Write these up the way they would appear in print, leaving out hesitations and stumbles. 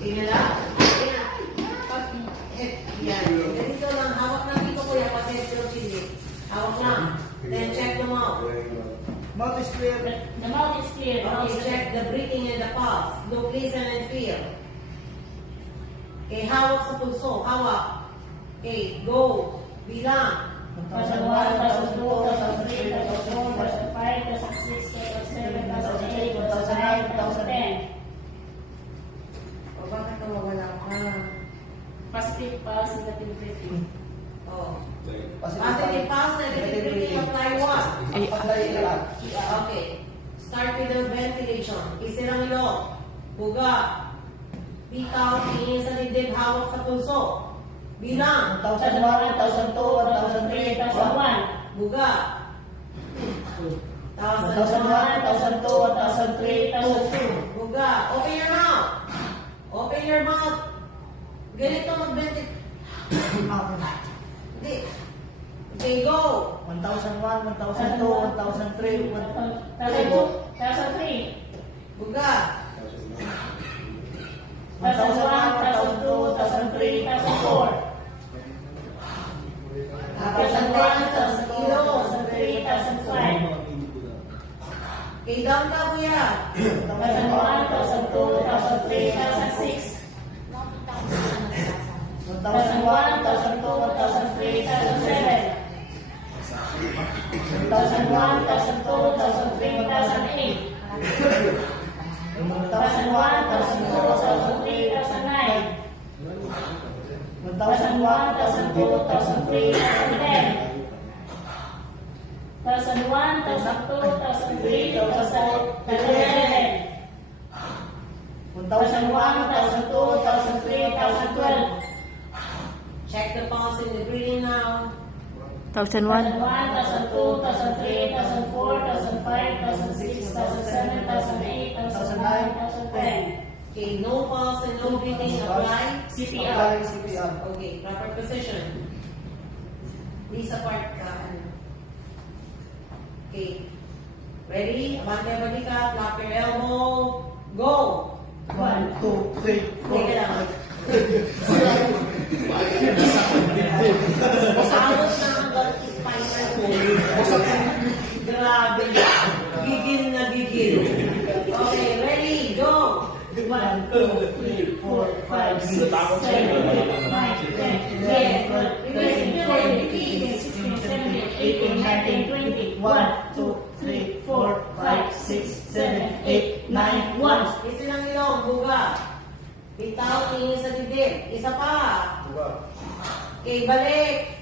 Tingnan lang. Yan. Ganito lang. Hawak na dito kuya. Pati pero chili. Hawak na. Then check the mouth. Mouth is clear. The mouth is clear. Okay, check the breathing and the pulse. Look, listen and feel. Okay, hawak sa pulso. Hawak. Okay, go. Bilang. 1,001, 1,002, 1,003, 1,004, 1,005, 1,006, 1,007, 1,008, 1,009, 1,010. O, bakit nawawala ka? Positive pulse, negative breathing. Oh. Positive pulse, negative breathing, apply what? Apply lahat. Okay. Start with the ventilation. Isa lang ilo. Buga. Bitaw, tingin sa dibdib, hawak sa pulso. Bilang. 1,001, 1,002, 1,003, 1,001. Buga. 1,001, 1,002, 1,003, 1,002. Buga. Open your mouth. Open your mouth. Ganito mag-ventilate. Hindi. Okay, go. 1,001, 1,002, 1,003, 1,003. Buga. 1,001, 1,002, 1,003, 1,004. 1,001, 1,002, 1,003, 1,005. Okay, down ka kuya. 1,001, 1,002, 1,003, 1,006. 1,001, 1,002, 1,003, 1,007. 1,001, 1,002, 1,003, 1,008. 1,001, 1,002, 1,003, 1,009. 1,001, 1,002, 1,003, 1,010. 1,001, 1,002, 1,003, 1,011. 1,001, 1,002, 1,003, 1,012. Check the pulse and the breathing now. 1,001, 1,002, 1,003, 1,004, 1,005, 1,006, 1,007, 1,008, 1,009, 1,010. Okay, no pulse and no breathing. Apply. CPR. CPR. Okay, proper position. Please apart ka. Okay. Ready? Abante balikat. Clap your elbow. Go! 1, 2, 3, 4. Teka lang. Pasabot na ang spinal cord. Grabe. Gigil na gigil. Okay, ready? Go! 1, 2, 3, 4, 5, 6, 7, 8, 9, 10, 11, 12, 13, 14, 15, 16, 17, 18, 19, 20. 1, 2, 3, 4, 5, 6, 7, 8, 9, 1. Isa lang ilong. Buga. Bitaw, tingin sa dibdib. Isa pa. Okay, balik.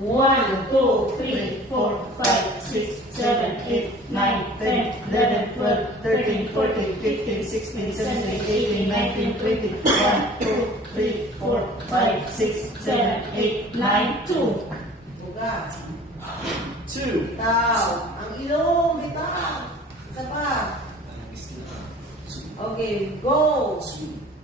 1, 2, 3, 4, 5, 6, 7, 8, 9, 10, 11, 12, 13, 14, 15, 16, 17, 18, 19, 20. 1, 2, 3, 4, 5, 6, 7, 8, 9, 2. Buga. 2. Bitaw. Ang ilong. Bitaw. Isa pa. Okay, go.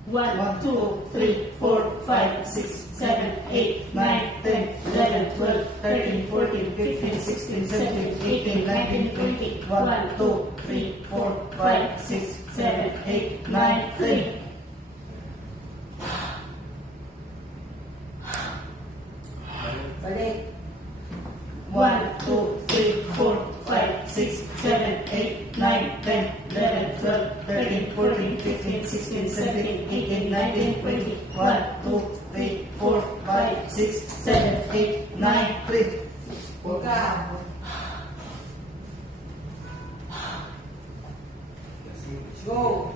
1, 2, 3, 4, 5, 6, 7, 8, 9, 10, 11, 12, 13, 14, 15, 16, 17, 18, 19, 20. 1, 2, 3, 4, 5, 6, 7, 8, 9, 3. Balik. 1, 2, 3, 4, 5, 6, 7, 8, 9, 10, 11, 12, 13, 14, 15, 16, 17, 18, 19, 20. 1, 2, 3, 4, 5, 6, 7, 8, 9, 3. Buga. Go.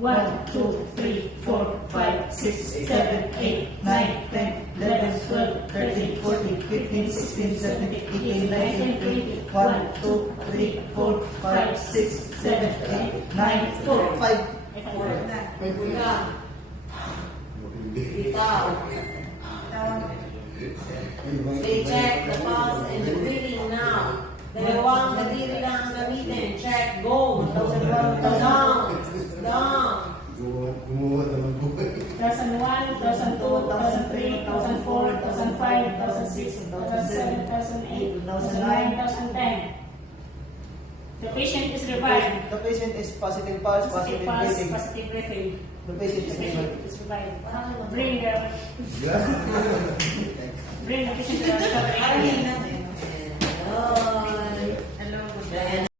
1, 2, 3, 4, 5, 6, 7, 8, 9, 10, 11, 12, 13, 14, 15, 16, 17, 18, 19, 20. 1, 2, 3, 4, 5, 6, 7, 8, 9, 4, 5. Buga. Bitaw. Stay check the pulse and the breathing now. Dalawang kadiri lang ang gamitin. Check. Go. Down. Down. Gumawa naman po. 2001, 2002, 2003, 2004, 2005, 2006, 2007, 2008, 2009, 2010. The patient is revived. The patient is positive pulse, Positive positive pulse, breathing. positive breathing. The patient The is patient revived. is revived. Bring the patient to the recovery Ay, area. natin. Hello. Hello. Good day.